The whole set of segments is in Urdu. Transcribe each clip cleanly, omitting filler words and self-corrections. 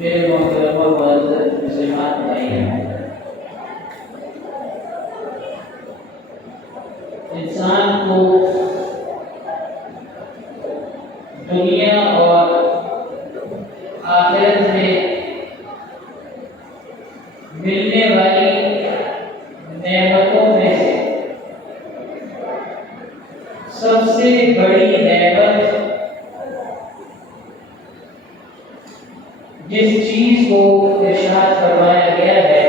میرے محترم و معزز مسلمان بھائی، انسان کو دنیا اور آخرت میں ملنے والی نعمتوں میں سے سب سے بڑی نعمت جس چیز کو ارشاد فرمایا گیا ہے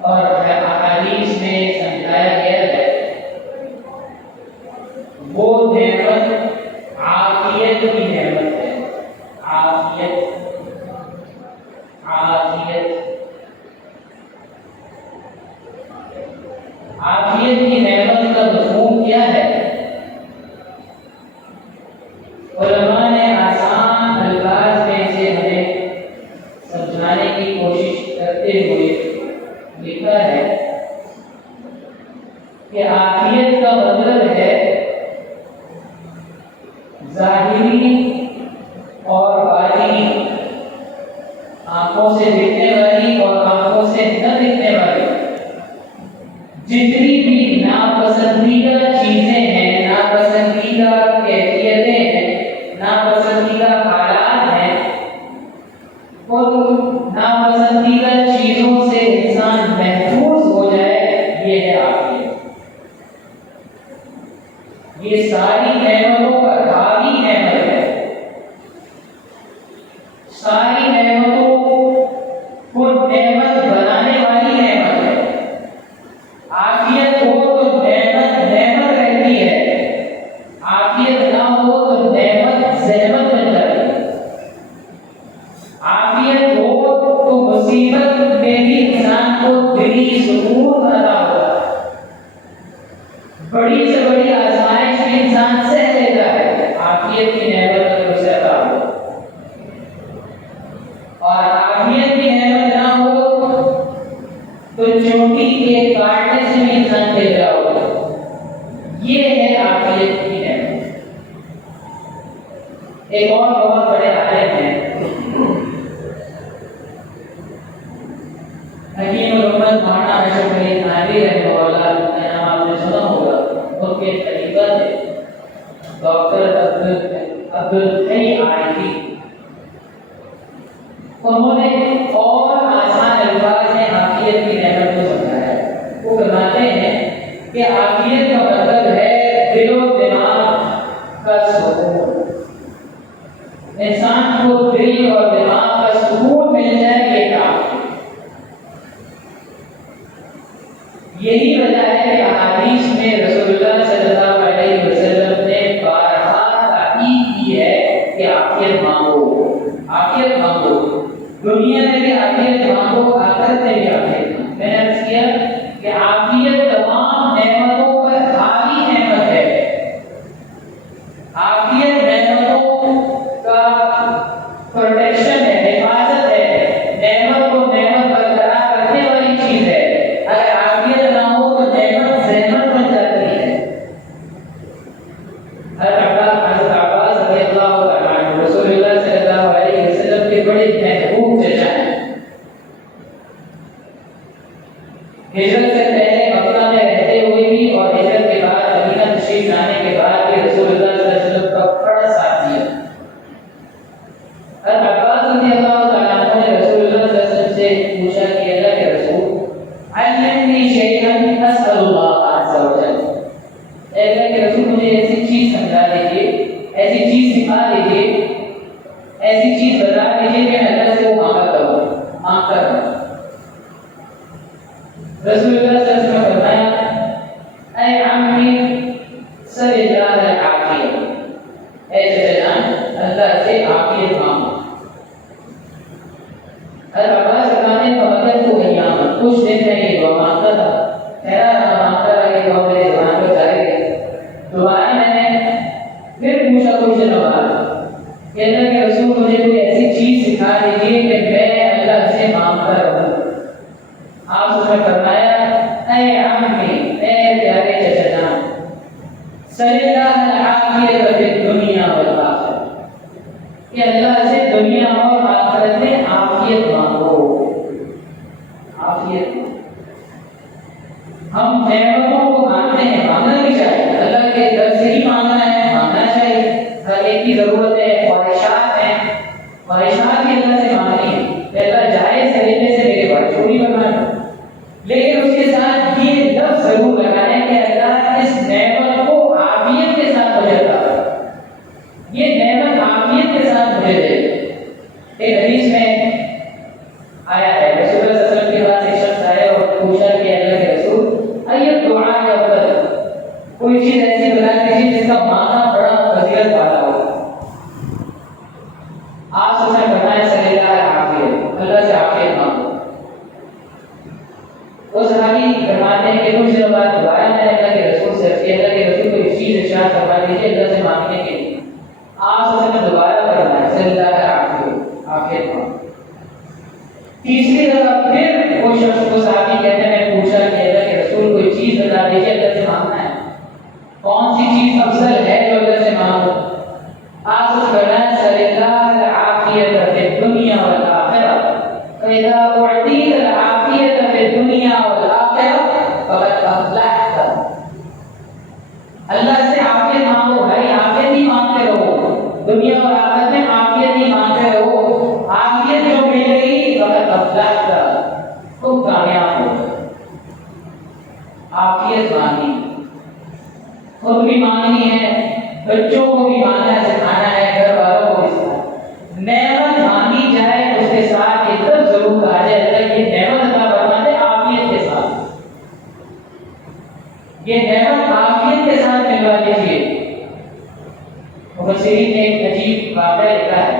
اور احادیث میں سمجھایا گیا ہے، وہ نعمت عافیت کی نعمت ہے۔ عافیت کی نعمت کا مفہوم کیا ہے؟ علماء نے آسان الفاظ میں اسے ہمیں سمجھانے کی کوشش کرتے ہوئے لکھا ہے کہ عافیت کا مطلب ہے ظاہری اور باطنی، آنکھوں سے دکھنے والی اور آنکھوں سے نہ دکھنے والی جتنی بھی ناپسندیدہ چیزیں ہیں، ناپسندیدہ کیفیتیں ہیں، ناپسندیدہ حالات ہیں، ان ناپسندیدہ چیزوں سے انسان محفوظ ہو جائے، یہ ہے عافیت۔ یہ ساری نعمتوں کا حاوی نعمت ہے، ساری نعمتوں کو نعمت بنانے والی نعمت ہے۔ عافیت ہو تو نعمت نعمت رہتی ہے، عافیت نہ ہو تو نعمت زحمت بن جاتی ہے۔ عافیت ہو تو مصیبت میں بھی انسان کو دلی سکون عطا ہوتا ہے، بڑی سے بڑی آزمائش بھی انسان سہ لیتا ہے، عافیت کی نعمت اگر اسے عطا ہو۔ اور عافیت کی نعمت نہ ہو تو چوٹی کے کاٹنے سے بھی انسان بچ جاؤ گا۔ یہ ہے عافیت کی نعمت۔ ایک اور بہت بڑے عالم ہیں، حکیم الامت مولانا اشرف علی تھانوی رحمہ اللہ، کا نام آپ نے سنا ہوگا۔ ان کے خلیفہ تھے ڈاکٹر عبدالحی عارفی۔ انہوں نے اور آسان الفاظ میں عافیت کی نعمت کو سمجھایا ہے۔ وہ فرماتے ہیں کہ عافیت کا مطلب ہے دل و دماغ کا سکون۔ انسان کو دل اور دماغ کا سکون مل جائے، یہ کافی۔ یہی وجہ ہے کہ احادیث میں رسول اللہ صلی اللہ علیہ وسلم نے بارہا تاکید کی ہے کہ عافیت مانگو، عافیت مانگو۔ دنیا میں بھی عافیت مانگو، آخرت میں بھی عافیت مانگو۔ میں نے عرض کیا کہ عافیت تمام نعمتوں پر حاوی نعمت ہے۔ عافیت نعمتوں کا پروٹیکشن ہے، حفاظت ہے، نعمت کو نعمت برقرار رکھنے والی چیز ہے۔ اگر عافیت نہ ہو تو نعمت زحمت بن جاتی ہے۔ حضرت عباس رضی اللہ تعالیٰ عنہ رسول اللہ صلی اللہ علیہ وسلم کے بڑے محبوب چچا ہیں۔ ہجرت سے پہلے مکہ میں رہتے ہوئے بھی اور ہجرت کے بعد مدینہ تشریف لانے کے بعد بھی رسول اللہ صلی اللہ علیہ وسلم کا بڑا ساتھ دیا۔ حضرت عباس رضی اللہ تعالیٰ عنہ نے رسول اللہ صلی اللہ علیہ وسلم سے پوچھا کہ اللہ کے رسول علمنی شیئا اسأل اللہ عز وجل، اے اللہ کے رسول مجھے ایسی چیز سمجھا دیجیے، ایسی چیز سکھا دیجیے، ایسی چیز بتا دیجیے کہ میں اللہ سے وہ مانگتا رہوں۔ رسول اللہ صلی اللہ علیہ وسلم نے فرمایا اے عمی سل اللہ العافیہ، اے چچا جان اللہ سے عافیت مانگو۔ حضرت عباس فرماتے ہیں فمکثت ایاما، کچھ دن میں یہ دعا مانگتا تھا، ٹھہرا رہا مانگتا رہا، یہ دعا میرے زبان پر جاری رہی۔ دوبارہ میں نے پھر پوچھا کچھ دنوں بعد کہ اللہ کے رسول مجھے کوئی ایسی چیز سکھا دیجیے کہ میں اللہ سے مانگتا رہوں۔ آپ اس میں فرمایا اے عمی، اے پیارے چچا جان، سل اللہ العافیۃ فی الدنیا والآخرہ، کہ اللہ سے دنیا وہ صحابی فرماتے ہیں کہ کچھ دنوں بعد دوبارہ میں نے اللہ کے رسول سے عرض کیا، اللہ کے رسول کو اس چیز ارشاد فرما دیجیے اللہ سے مانگنے کے لیے۔ آپ صلی اللہ علیہ وسلم نے دوبارہ فرمایا صلی اللہ علیہ عافیت مانگو۔ تیسری دفعہ پھر وہ شخص کو صحابی کہتے ہیں میں پوچھا کہ اللہ کے رسول کوئی چیز بتا دیجیے اللہ سے مانگنا ہے، کون سی چیز افضل ہے جو اللہ سے مانگو؟ آپ سے فرمایا صلی اللہ العافیت فی الدنیا والآخرہ فإذا أعطيت العافیت فی الدنیا والآخرہ فقد افلحت۔ اللہ سے عافیت مانگو بھائی، عافیت ہی مانگتے رہو، دنیا اور آخرت میں عافیت ہی مانگتے رہو، عافیت جو مل گئی فقد افلحت، تم کامیاب ہو۔ عافیت مانگی، خود بھی مانگنی ہے، بچوں کو بھی مانگنا سکھانا ہے، گھر والوں کو بھی سکھانا۔ نعمت مانگی جائے اس کے ساتھ یہ تب ضرور کہا جائے اللہ یہ نعمت عطا فرما دے عافیت کے ساتھ، یہ نعمت عافیت کے ساتھ ملوا دیجیے۔ مفسرین نے ایک عجیب واقعہ لکھا ہے،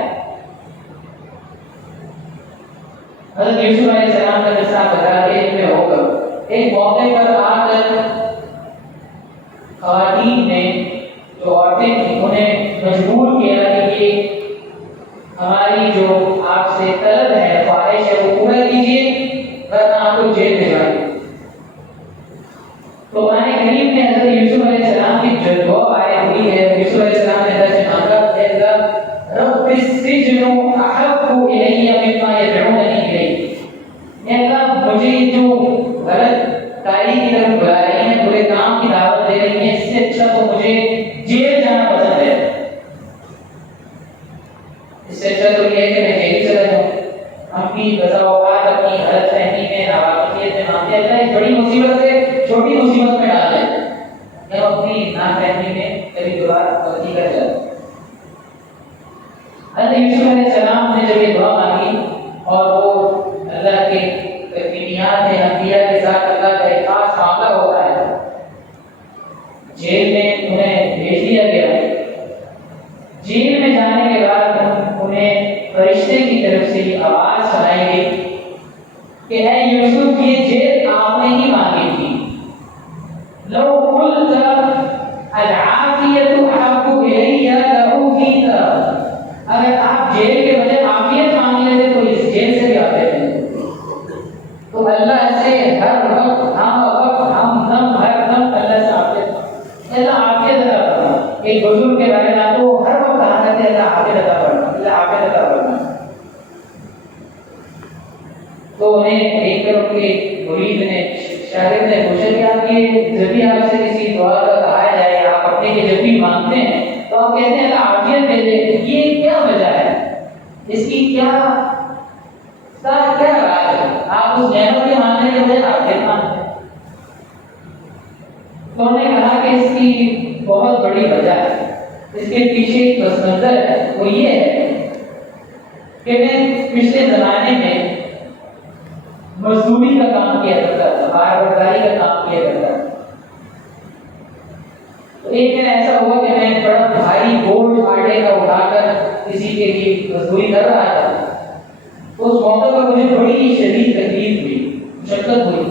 حضرت یوسف علیہ السلام کا قصہ بتا کے ان میں ہوگا۔ ایک موقع پر آ کر خواتین نے جو عورتیں تھیں انہیں مجبور کیا کہ یہ ہماری جو آپ سے طلب ہے خواہش ہے وہ پورا کیجیے ورنہ آپ کو جیل بھیجا دیں۔ تو قرآن کریم میں حضرت یوسف علیہ السلام کی جو دعا آئے ہوئی ہے، یوسف علیہ السلام نے اللہ سے مانگا اے اللہ رب السجن احب الی مما یدعوننی الیہ، اے اللہ مجھے جو غلط کاری کی طرف بلا رہی ہیں، برے کام کی دعوت دے رہی ہیں، اس سے اچھا تو مجھے جیل جانا پسند ہے، اس سے اچھا تو یہ ہے کہ میں جیل چلا جاؤں۔ ہم بھی بسا اوقات اپنی غلط فہمی میں ناواقفیت میں مانگتے ہیں اللہ اس بڑی مصیبت سے چھوٹی مصیبت میں ڈال دیں، ہم اپنی نافہمی میں کبھی دوبارہ غلطی کر جاتے ہیں۔ حضرت یوسف علیہ السلام نے جب یہ دعا مانگی اور وہ اللہ کے تکمیلیات میں انبیاء کے ساتھ اللہ کا ایک خاص معاملہ ہوتا ہے، جیل میں انہیں بھیج دیا گیا۔ جیل میں جانے کے بعد انہیں فرشتے کی طرف سے یہ آواز سنائی گئی کہ اے یوسف یہ جیل آپ نے ہی مانگی تھی، لو قلت العافیت احب الی لعوفیت، اگر آپ جیل کے بجائے عافیت مانگ لیتے تو اس جیل سے بھی آتے تھے۔ تو اللہ سے ہر وقت ہم دم ہر دم اللہ سے عافیت اللہ عافیت عطا کرنا۔ ایک بزرگ کے بارے میں تو ہر وقت کہا کرتے اللہ عافیت عطا کرنا، اللہ عافیت عطا کرنا۔ تو انہیں ایک طرف کے مرید نے شاگرد نے پوچھا کہ آپ یہ جب بھی آپ سے کسی دعا کا کہا جائے آپ اپنے کے جب بھی مانگتے ہیں تو آپ کہتے ہیں اللہ عافیت دے دے، یہ کیا وجہ ہے، اس کی کیا راز ہے؟ آپ اس نعمت کے مانگنے کے بجائے عافیت مانگتے ہیں۔ تو انہوں نے کہا کہ اس کی بہت بڑی وجہ ہے، اس کے پیچھے ایک پس منظر ہے، وہ یہ ہے کہ میں پچھلے زمانے میں مزدوری کا کام کیا کرتا تھا، بار برداری کا کام کیا کرتا تھا۔ تو ایک دن ایسا ہوا کہ میں بڑا بھاری بوجھ آٹے کا اٹھا کر کسی کے لیے مزدوری کر رہا تھا۔ اس موقع پر مجھے بڑی شدید تکلیف ہوئی، مشقت ہوئی۔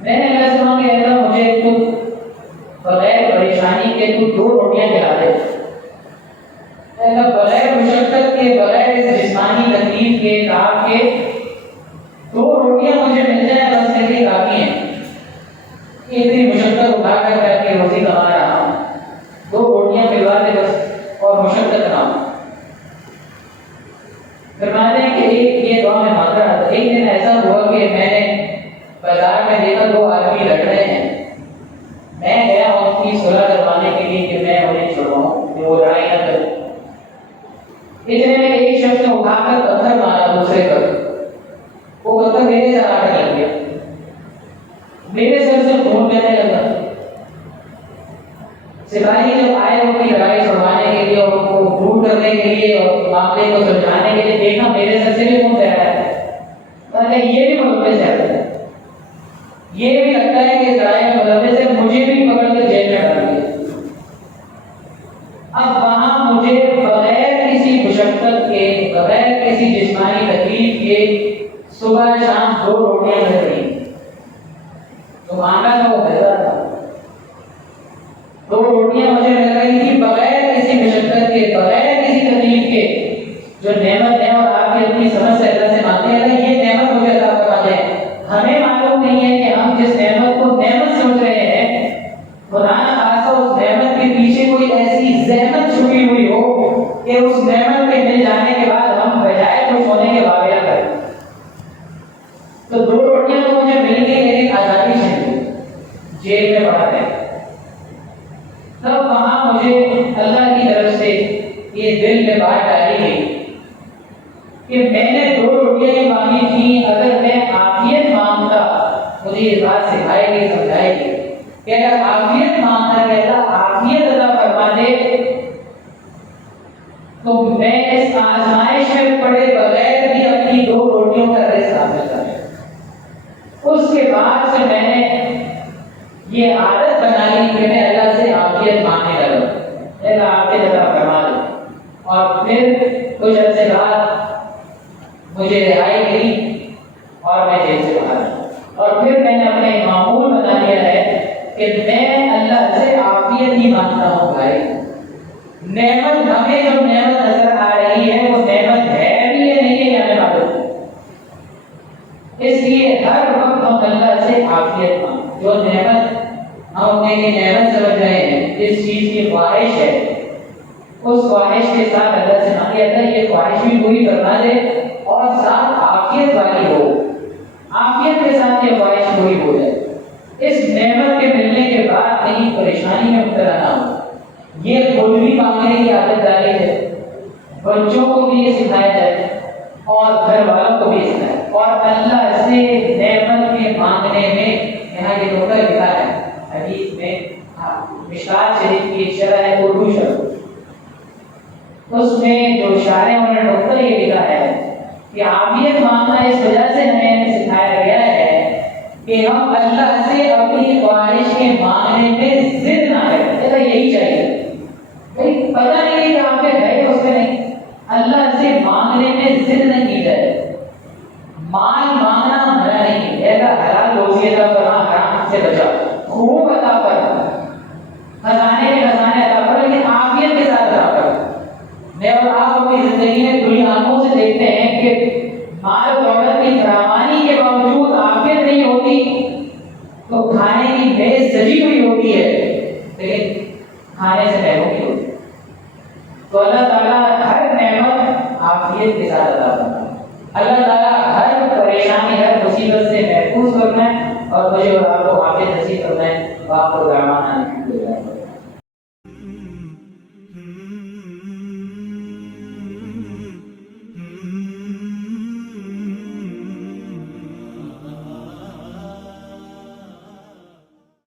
میں نے اللہ سے مانگا کہ اللہ مجھے تو بغیر پریشانی کے تو 2 روٹیاں کھلا دے، اللہ بغیر مشقت کے بغیر اس جسمانی تکلیف کے تعب کے 2 روٹیاں مجھے مل جائیں بس میرے لیے کافی ہیں۔ اتنی مشقت اٹھا کر کے روزی کما رہا ہوں، 2 روٹیاں ملوا دے بس اور مشقت نہ ہو۔ فرماتے ہیں کہ ایک یہ دعا میں مانگ رہا تھا، ایک دن ایسا ہوا کہ میں نے بازار میں دیکھا 2 آدمی لڑ رہے ہیں، میں گیا اور ان کی صلح کروانے کے لیے کہ میں انہیں چھڑواؤں کہ وہ لڑائی نہ کریں۔ اتنے میں ایک شخص نے اٹھا کر پتھر مارا دوسرے پر، وہ پتھر میرے سر آ کر لگ گیا، میرے سر سے خون بہنے لگا۔ سپاہی جب آئے ان کی لڑائی چھڑوانے کے لیے اور ان کو دور کرنے کے لیے اور معاملے کو سمجھانے کے لیے، دیکھا میرے سر سے بھی خون بہ رہا ہے، یہ بھی ملبے سے ہے، یہ بھی لگتا ہے کہ اس لڑائی میں ملبے سے مجھے بھی پکڑ کر جیل میں ڈال دیا۔ اب وہاں مجھے بغیر کسی مشقت کے بغیر کسی جسمانی تکلیف کے صبح شام 2 روٹیاں مل رہی، مانگا تھا وہ مل رہا تھا. 2 روٹیاں مجھے مل رہی تھی بغیر کسی مشقت کے، بغیر کسی تکلیف کے. جو نعمت ہے اور آپ کی اپنی سمجھ سے اللہ سے مانگتے ہیں یہ نعمت مجھے عطا فرما دیں. ہمیں معلوم نہیں ہے کہ ہم جس نعمت کو نعمت سمجھ رہے ہیں، خدا نہ خاصہ اس نعمت کے پیچھے کوئی ایسی زحمت چھپی ہوئی ہو کہ اس نعمت کے مل جانے کے بعد ہم بجائے خوش ہونے کے واقعہ کریں. تو 2 روٹیاں تو مجھے مل گئی لیکن آزادی چھین لی، جیل میں پڑا رہے. تب وہاں مجھے اللہ کی طرف سے یہ دل میں بات ڈالی گئی کہ میں نے 2 روٹیاں ہی مانگی تھیں، اگر میں عافیت مانگتا، مجھے یہ بات سکھائے گی سمجھائے گی کہ اگر عافیت مانگتا کہ اللہ عافیت عطا فرما دے، تو میں اس آزمائش میں پڑے بغیر بھی اپنی 2 روٹیوں کا رزق حاصل کر لوں. اس کے بعد سے میں نے یہ عادت بنا لی کہ میں اللہ سے عافیت مانگنے لگا، اللہ عافیت عطا فرما دے. اور پھر کچھ عرصے بعد مجھے رہائی ملی اور میں جیل سے باہر آیا. اور پھر میں نے اپنے معمول بنا لیا ہے کہ میں اللہ سے عافیت ہی مانگتا ہوں. بھائی نعمت ہمیں جو نعمت نظر آ رہی ہے وہ نعمت ہے بھی یا نہیں ہے یہ ہمیں معلوم ہے. اس لیے ہر وقت ہم اللہ سے عافیت مانگیں. جو نعمت ہم اپنے لیے نعمت سمجھ رہے ہیں، جس چیز کی خواہش ہے، اس خواہش کے ساتھ اللہ سے مانگے اللہ یہ خواہش بھی پوری کرنا دے اور ساتھ عافیت والی ہو، عافیت کے ساتھ یہ خواہش پوری ہو جائے. اس نعمت کے ملنے کے بعد کہیں پریشانی میں مبتلا نہ ہو. یہ خود بھی مانگنے کی عادت ڈالی ہے، بچوں کو بھی یہ سکھایا جائے اور گھر والوں کو بھی سکھایا. اور اللہ سے نعمت کے مانگنے میں یہاں یہ نقطہ لکھا ہے حدیث میں، مشکات شریف کی شرح ہے اردو شرح، اس میں جو شارح نے نقطہ یہ لکھا ہے کہ عافیت مانگنا اس وجہ سے ہمیں سکھایا گیا ہے کہ ہم اللہ سے اپنی خواہش کے مانگنے میں ضد نہ کریں. ایسا یہی چاہیے بھائی، پتہ نہیں کہ عافیت ہے اس میں نہیں، اللہ سے مانگنے میں ضد نہ کی جائے. مال مانگنا منع نہیں ہے، ایسا حلال روزی عطا کرنا، حرام سے بچا، خوب عطا کرنا، خزانے کے خزانے عطا کرنا، لیکن عافیت کے ساتھ عطا کرنا. میں اور آپ اپنی زندگی میں کھلی آنکھوں سے دیکھتے ہیں کہ مال و دولت کی فراوانی کے باوجود عافیت نہیں ہوتی تو کھانے کی میز سجی ہوئی ہوتی ہے لیکن کھانے سے محروم ہوتی ہے. تو اللہ تعالیٰ ہر نعمت عافیت کے ساتھ عطا کرنا ہے. اللہ تعالیٰ ہر پریشانی، ہر مصیبت سے محفوظ کرنا ہے اور مجھے اور آپ کو عافیت نصیب کرنا ہے. آپ کو دعوانا